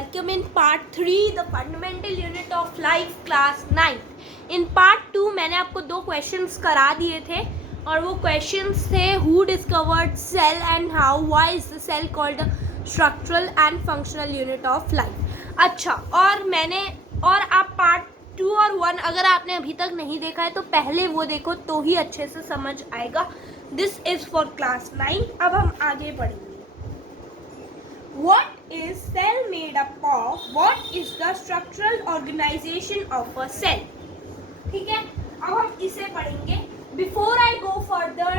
welcome in part 3 the fundamental unit of life class 9. In part 2 मैंने आपको 2 questions करा दिए थे और वो क्वेश्चंस थे who discovered cell and how, why is the cell called the structural and functional unit of life. अच्छा, और आप पार्ट 2 और 1 अगर आपने अभी तक नहीं देखा है तो पहले वो देखो तो ही अच्छे से समझ आएगा. This is for class 9. अब हम आगे बढ़ेंगे. What is cell made up of? What is the structural organization of a cell? ठीक है, अब हम इसे पढ़ेंगे. Before I go further,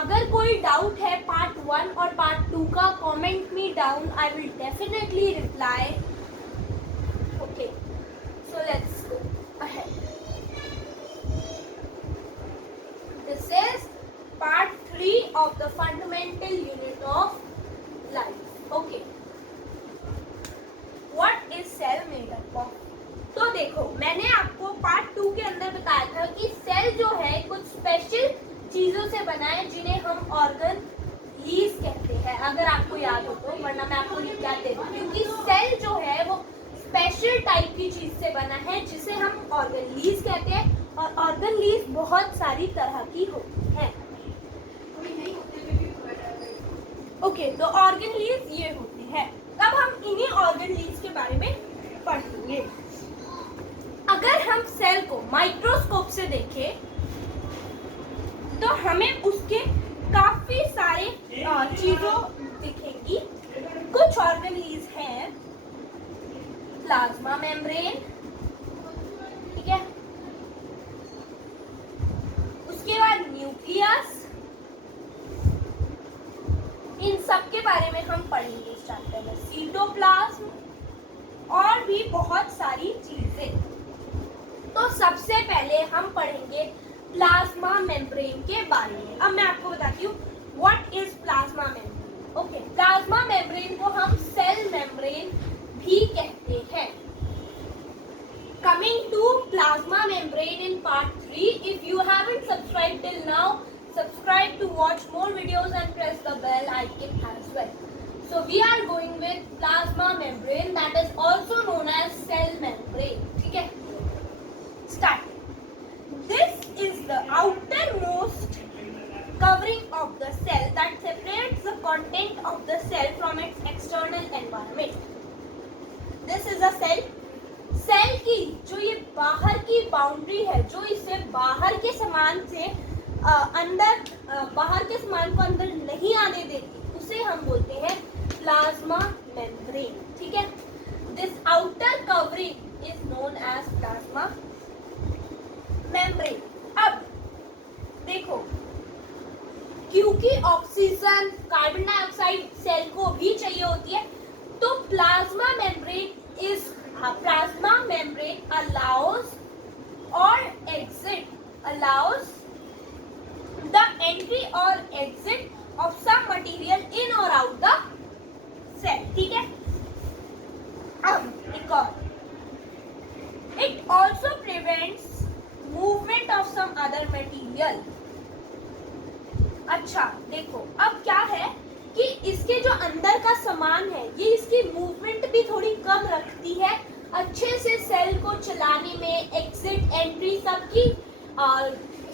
अगर कोई डाउट है पार्ट 1 और पार्ट 2 का, comment me down. I will definitely reply. Okay, so let's go ahead. This is part 3 of the fundamental unit of life. Okay. What is cell made up of? तो देखो, मैंने आपको part 2 के अंदर बताया था कि सेल जो है कुछ स्पेशल चीजों से बना है जिन्हें हम ऑर्गन लीज कहते हैं, अगर आपको याद हो तो, वरना मैं आपको रिकैप दे दूं. क्योंकि सेल जो है वो स्पेशल टाइप की चीज से बना है जिसे हम ऑर्गन लीज कहते हैं. और ऑर्गन लीज बहुत सारी तरह की होती है. ओके, तो ऑर्गन लीज ये होती है. अब हम इन्हीं ऑर्गन लीज के बारे में पढ़ेंगे. अगर हम सेल को माइक्रोस्कोप से देखें तो हमें उसके काफी सारे चीजों दिखेंगी. कुछ ऑर्गन लीज हैं प्लाज्मा मेम्ब्रेन, ठीक है, उसके बाद न्यूक्लियस. इन सब के बारे में हम पढ़ेंगे इस चैप्टर में. सीटोप्लाज्म और भी बहुत सारी चीजें. तो सबसे पहले हम पढ़ेंगे प्लाज्मा मेम्ब्रेन के बारे में. अब मैं आपको बताती हूँ what is plasma membrane. Okay, plasma membrane को हम सेल मेम्ब्रेन भी कहते हैं. Coming to plasma membrane in part 3. If you haven't subscribed till now, subscribe to watch more videos and press the bell icon as well. So we are going with plasma membrane, that is also known as cell membrane. ठीक है, start. This is the outermost covering of the cell that separates the content of the cell from its external environment. This is a cell. Cell की जो ये बाहर की boundary है, जो इसे बाहर के सामान से बाहर के सामान को अंदर नहीं आने देती, उसे हम बोलते हैं प्लाज्मा मेम्ब्रेन. ठीक है, this outer covering is known as plasma membrane. अब देखो, क्योंकि ऑक्सीजन, कार्बन डाइऑक्साइड सेल को भी चाहिए होती है, तो plasma membrane allows the entry or exit of some material in or out the cell. ठीक है, अब एक और, it also prevents movement of some other material. अच्छा देखो, अब क्या है कि इसके जो अंदर का सामान है ये इसकी मूवमेंट भी थोड़ी कम रखती है, अच्छे से सेल को चलाने में. एग्जिट एंट्री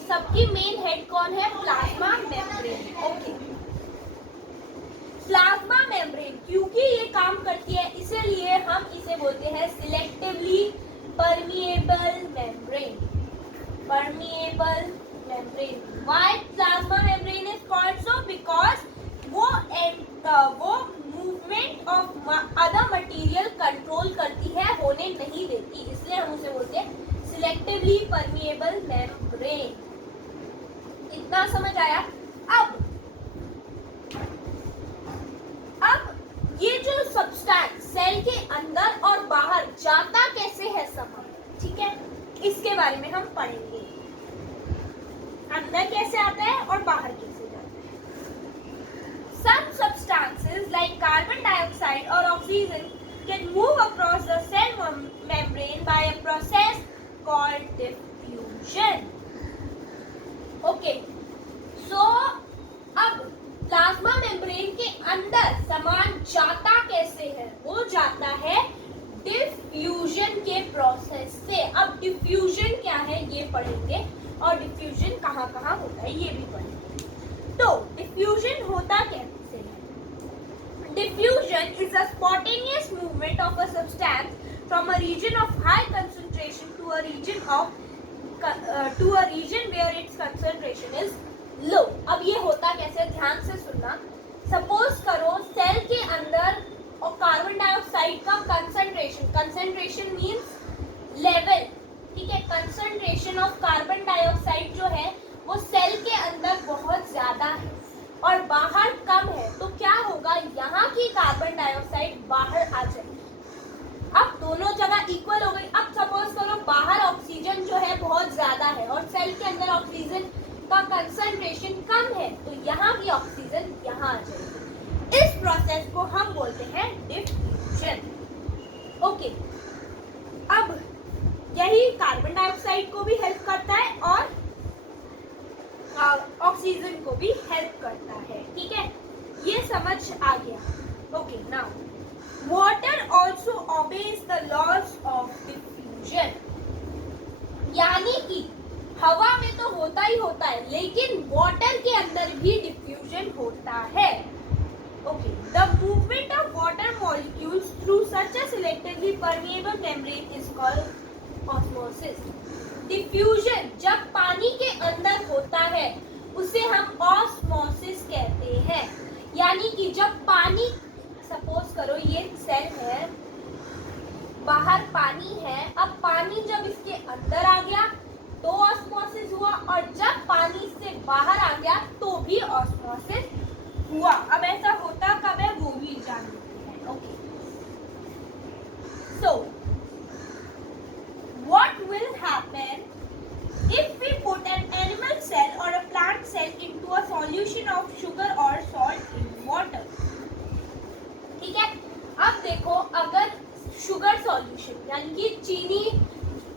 सबकी मेन हेड कौन है? Plasma membrane. Okay, plasma membrane क्योंकि ये काम करती है इसीलिए हम इसे बोलते हैं selectively permeable membrane. Permeable membrane. Why plasma membrane is called so? Because वो movement of other material control करती है, होने नहीं देती, इसलिए हम उसे बोलते हैं सिलेक्टिवली परमिएबल मेम्ब्रेन. इतना समझ आया? अब ये जो सब्सटेंस सेल के अंदर और बाहर जाता कैसे है सामान, ठीक है, इसके बारे में हम पढ़ेंगे. अंदर कैसे आता है और बाहर कैसे जाता है. Some substances like carbon dioxide or oxygen can move across the cell membrane by a process called diffusion. Okay, so अब प्लाज्मा मेम्ब्रेन के अंदर सामान जाता कैसे है? वो जाता है डिफ्यूजन क्या है ये पढ़ेंगे और डिफ्यूजन कहाँ कहाँ होता है ये भी पढ़ेंगे। तो डिफ्यूजन होता कैसे है? Diffusion is a spontaneous movement of a substance from a region of high concentration to a region where its concentration is low. अब ये होता कैसे, ध्यान से सुनना। सपोज करो सेल के अंदर और कार्बन डाइऑक्साइड का कंसंट्रेशन मींस लेवल, ठीक है। कंसंट्रेशन ऑफ कार्बन डाइऑक्साइड जो है वो सेल के अंदर बहुत ज्यादा है और बाहर कम है, तो क्या होगा, यहाँ की कार्बन डाइऑक्साइड बाहर आ जाएगी। अब दोनों जगह इक्वल हो गई। अब सपोज करो बाहर ऑक्सीजन जो है बहुत ज्यादा है और सेल के अंदर ऑक्सीजन का कंसंट्रेशन कम है, तो यहाँ की ऑक्सीजन यहाँ आ जाएगी। इस प्रोसेस को हम बोलते हैं डिफ्यूजन। ओके, अब यही कार्बन डाइऑक्साइड को भी हेल्प करता है और ऑक्सीजन को भी हेल्प करता है, ठीक है। ये समझ आ गया। Okay, now water also obeys the laws of diffusion, यानी कि हवा में तो होता ही होता है, लेकिन वाटर के अंदर भी डिफ्यूजन होता है। Okay, the movement of water molecules through such a selectively permeable membrane is called osmosis. Diffusion जब पानी के अंदर होता है उसे हम ऑस्मोसिस कहते हैं, यानी कि जब पानी, सपोज करो ये सेल है, बाहर पानी है, अब पानी जब इसके अंदर आ गया तो ऑस्मोसिस हुआ और जब पानी से बाहर आ गया तो भी ऑस्मोसिस हुआ। अब ऐसा होता कब है वो भी जान लेते हैं। Okay, so what will happen if we put an animal cell or a plant cell into a solution of sugar or salt in water? ठीक है, अब देखो अगर शुगर सॉल्यूशन यानी कि चीनी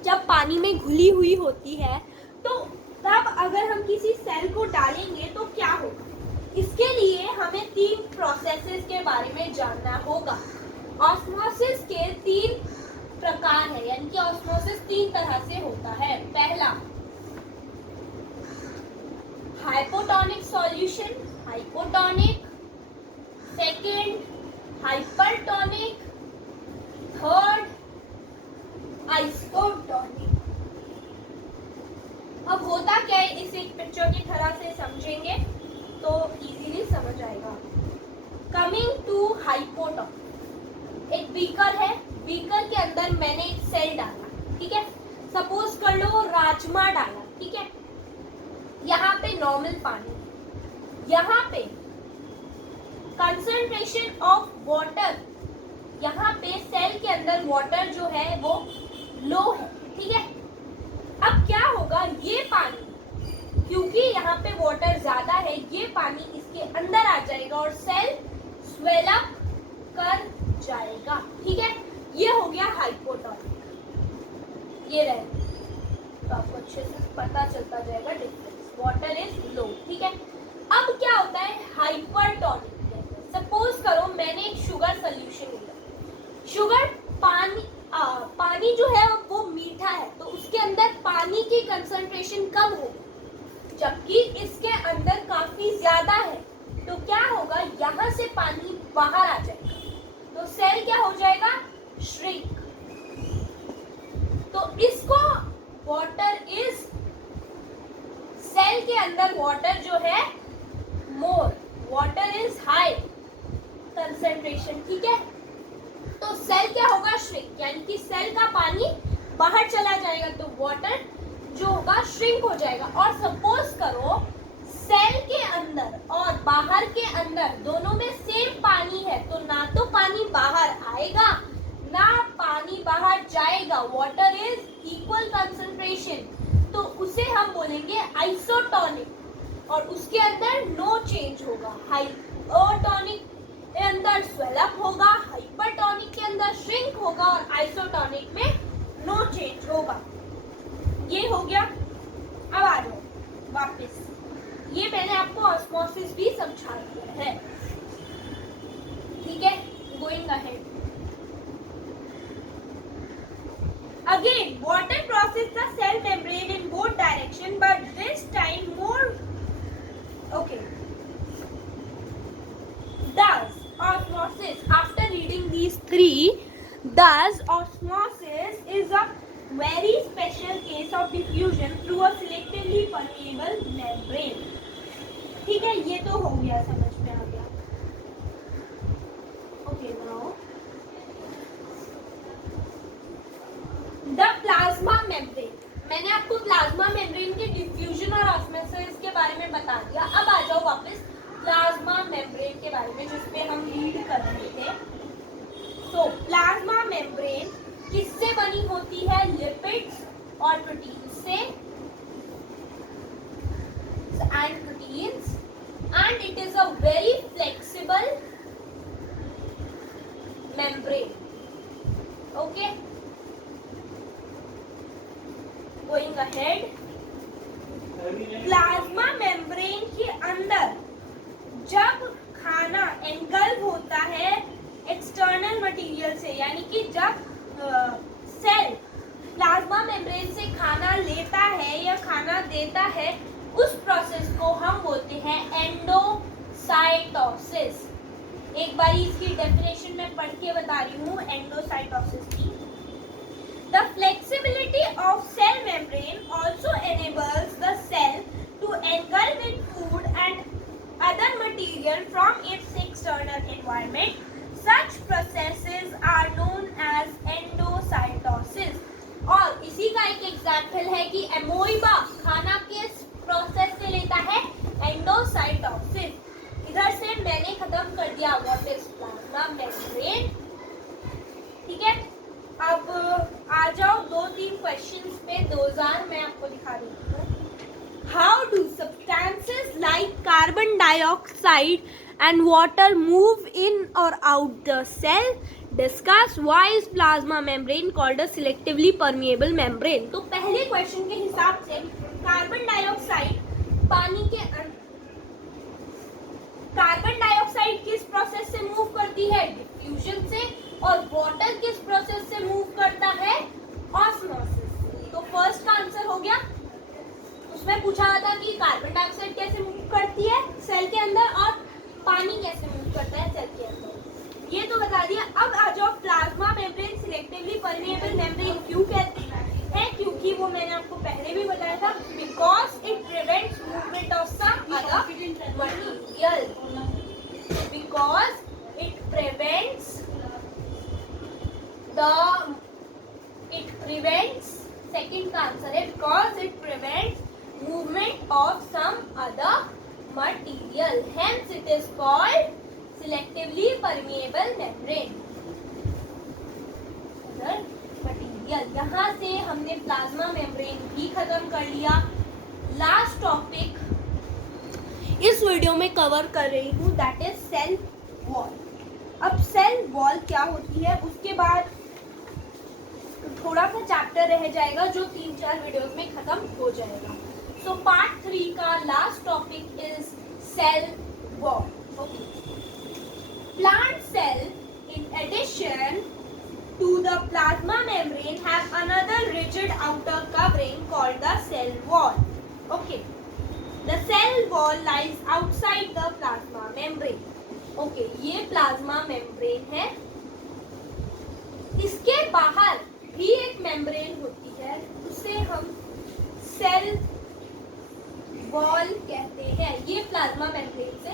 जब पानी में घुली हुई होती है तो तब अगर हम किसी सेल को डालेंगे तो क्या होगा, इसके लिए हमें 3 प्रोसेसेस के बारे में जानना होगा। ऑस्मोसिस के 3 प्रकार है, यानी कि ऑस्मोसिस 3 तरह से होता है। पहला hypotonic solution, hypotonic. Second hypertonic. Third isotonic. अब होता क्या है, इस एक पिक्चर की तरह से समझेंगे तो इजीली समझ आएगा। कमिंग टू हाइपोटोनिक, एक बीकर है, बीकर के अंदर मैंने एक सेल डाला, ठीक है। सपोज कर लो राजमा डाला, ठीक है। यहाँ पे नॉर्मल पानी, यहाँ पे कंसंट्रेशन ऑफ वाटर, यहाँ पे सेल के अंदर वाटर जो है वो लो है, ठीक है। अब क्या होगा, ये पानी, क्योंकि यहाँ पे वाटर ज्यादा है, ये पानी इसके अंदर आ जाएगा और सेल स्वेल अप कर जाएगा, ठीक है। ये हो गया हाइपोटोनिक, ये रहे तो आपको अच्छे से पता चलता जाएगा डिफरेंस, वाटर इज लो, ठीक है। अब क्या होता है हाइपरटोनिक। सपोज करो मैंने एक शुगर सोल्यूशन लिया, शुगर पानी जो है वो मीठा है तो उसके अंदर पानी की कंसंट्रेशन कम होगी, जबकि इसके अंदर काफी ज्यादा है, तो क्या होगा, यहाँ से पानी बाहर आ जाएगा, तो सेल क्या हो जाएगा, श्रिंक। तो इसको वाटर इज, सेल के अंदर वाटर जो है मोर, वाटर इज हाई कंसंट्रेशन, ठीक है। तो सेल क्या होगा, श्रिंक, यानी कि सेल का पानी बाहर चला जाएगा तो वाटर जो होगा श्रिंक हो जाएगा। और सपोज करो सेल के अंदर और बाहर के अंदर दोनों में सेम पानी है, तो ना तो पानी बाहर आएगा ना पानी बाहर जाएगा, वाटर इज इक्वल कंसंट्रेशन, तो उसे हम बोलेंगे आइसोटोनिक। और उसके अंदर नो चेंज होगा, हाइपोटोनिक के अंदर स्वेल अप होगा, हाइपरटोनिक के अंदर श्रिंक होगा और आइसोटोनिक में नो चेंज होगा। ये हो गया। अब आ जाओ वापस, ये मैंने आपको ऑस्मोसिस भी समझा दिया है, ठीक है। Going ahead, Again, water crosses the cell membrane in both direction, but this time more. Okay. Thus, osmosis. After reading these three, thus osmosis is a very special case of diffusion through a selectively permeable membrane. ठीक है, ये तो हो गया, समझ में आ गया. Okay, now the plasma membrane. मैंने आपको प्लाज्मा मेम्ब्रेन के डिफ्यूजन और ऑस्मोसिस के बारे में बता दिया. अब आ जाओ वापस प्लाज्मा मेम्ब्रेन के बारे में, जिसपे हम रीड कर रहे थे. सो प्लाज्मा मेम्ब्रेन किससे बनी होती है? लिपिड्स और प्रोटीन से and proteins, and it is a very flexible membrane. Okay, going ahead. Plasma membrane के अंदर जब खाना एंगल्व होता है एक्सटर्नल मटेरियल से, यानी कि जब सेल प्लाज्मा मेम्ब्रेन से खाना लेता है या खाना देता है, उस प्रोसेस को हम बोलते हैं एंडोसाइटोसिस. एक बार इसकी डेफिनेशन में पढ़ के बता रही हूँ एंडोसाइटोसिस की. The flexibility of cell membrane also enables the cell to engulf in food and other material from its external environment. Such processes are known as endocytosis. और इसी का एक एग्जाम्पल है कि एमोइबा खाना किस प्रोसेस से लेता है? एंडोसाइटोसिस. इधर से मैंने खत्म कर दिया व्हाट इज प्लाज्मा मेम्ब्रेन. ठीक है, अब आ जाओ 2-3 क्वेश्चंस पे. 2000 मैं आपको दिखा देती हूँ. How do substances like carbon dioxide and water move in और out the cell? Discuss why is plasma membrane called a selectively permeable membrane. तो पहले क्वेश्चन के हिसाब से कार्बन डाइऑक्साइड पानी के कार्बन डाइऑक्साइड किस प्रोसेस से मूव करती है? डिफ्यूजन से. और वाटर किस प्रोसेस से मूव करता है? ऑस्मोसिस से. तो फर्स्ट का आंसर हो गया. उसमें पूछा था कि कार्बन डाइऑक्साइड कैसे मूव करती है सेल के अंदर और पानी कैसे मूव करता है सेल के अंदर, ये तो बता दिया. अब आ जाओ plasma membrane selectively permeable membrane क्यों कहते हैं? क्योंकि वो मैंने आपको पहले भी बताया था, because it prevents movement of some other material. Because it prevents second का आंसर है because it prevents movement of some other material, hence it is called selectively permeable membrane. other material. यहाँ से हमने प्लाज्मा मेम्ब्रेन भी खत्म कर लिया. Last topic इस वीडियो में कवर कर रही हूँ, दैट इज सेल वॉल. अब सेल वॉल क्या होती है, उसके बाद थोड़ा सा चैप्टर रह जाएगा जो 3-4 वीडियोस में खत्म हो जाएगा. सो पार्ट 3 का last topic is cell wall. Okay, plant cell in addition to the plasma membrane have another rigid outer covering called the cell wall. Okay, the cell wall lies outside the plasma membrane. Okay, ये plasma membrane है. इसके बाहर भी एक membrane होती है, उसे हम cell wall कहते हैं. ये plasma membrane से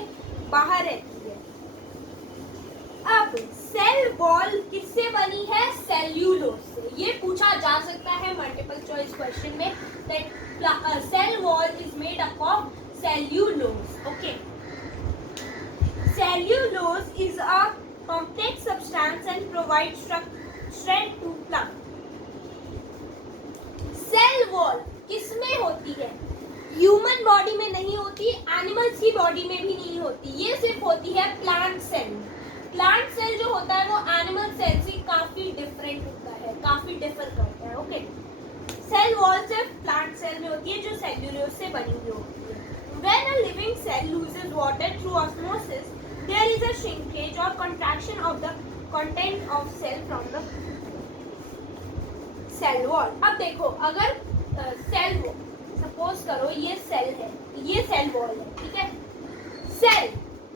बाहर रहती है. अब सेल वॉल किससे बनी है? सेल्यूलोज से. ये पूछा जा सकता है मल्टीपल चॉइस क्वेश्चन में, that cell wall is made up of cellulose. Okay, cellulose is a complex substance and provide strength to plant. Cell wall किसमें होती है? ह्यूमन बॉडी में नहीं होती, एनिमल्स की बॉडी में भी नहीं होती. ये सिर्फ होती है प्लांट सेल. प्लांट सेल जो होता है वो एनिमल सेल से काफी डिफरेंट होता है, काफी डिफर करता है. ओके, सेल वॉल सिर्फ प्लांट सेल में होती है जो सेल्यूलोज से बनी हुई होती है. When a living cell loses water through osmosis, there is a shrinkage और contraction of the content of cell from the cell wall. अब देखो, अगर सेल वॉल, सपोज करो ये सेल है, ये सेल वॉल है, ठीक है। सेल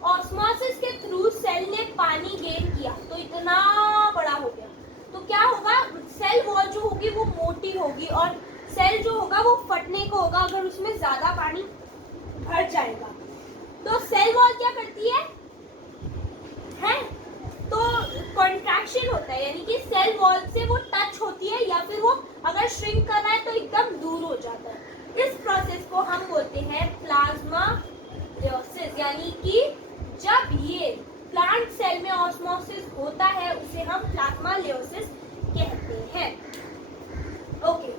ऑस्मोसिस के थ्रू सेल ने पानी गेन किया तो इतना बड़ा हो गया, तो क्या होगा, सेल वॉल जो होगी वो मोटी होगी और सेल जो होगा वो फटने को होगा अगर उसमें ज्यादा पानी भर जाएगा। तो सेल वॉल क्या करती है तो कॉन्ट्रैक्शन होता है, यानी कि सेल वॉल से वो टच होती है या फिर वो अगर श्रिंक कर रहा है तो एकदम दूर हो जाता है। इस प्रोसेस को हम बोलते हैं प्लाज्मालियोसिस, यानी कि जब ये प्लांट सेल में ऑस्मोसिस होता है उसे हम प्लाज्मालियोसिस कहते हैं। Okay,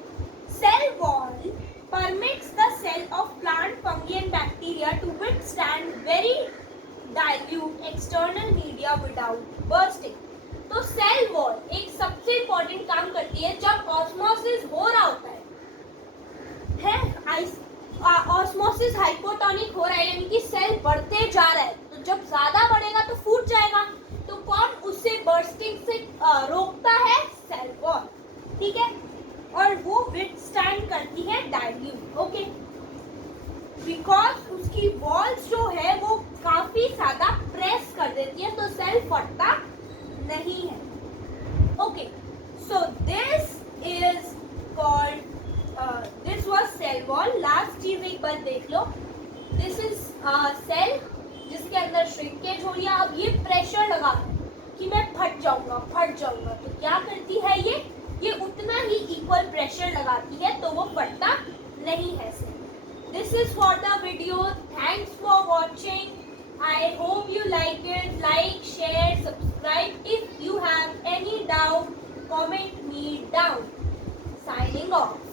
cell wall permits the cell of plant fungi and bacteria to withstand very dilute external media without bursting। तो सेल वॉल एक सबसे इम्पोर्टेंट काम करती है जब ऑस्मोसिस हो रहा होता है ऑस्मोसिस हाइपोटोनिक हो रहा है, यानी कि सेल बढ़ते जा रहा है, तो जब ज्यादा बढ़ेगा तो फूट जाएगा, तो कौन उससे बर्स्टिंग से रोकता है, सेल वॉल, ठीक है। और वो विथस्टैंड करती है डाइल्यूट, ओके, बिकॉज उसकी वॉल्स जो है वो काफी ज्यादा प्रेस कर देती है तो सेल फटता नहीं है। Okay, so this is called, this was cell wall. Last चीज एक बार देख लो, दिस इज सेल जिसके अंदर श्रिंकेज हो रही है। अब ये प्रेशर लगा कि मैं फट जाऊंगा, तो क्या करती है ये उतना ही इक्वल प्रेशर लगाती है तो वो फटता नहीं है cell. This is for the video. Thanks for watching. I hope you like it. Like, share, subscribe. If you have any doubt, comment me down. Signing off.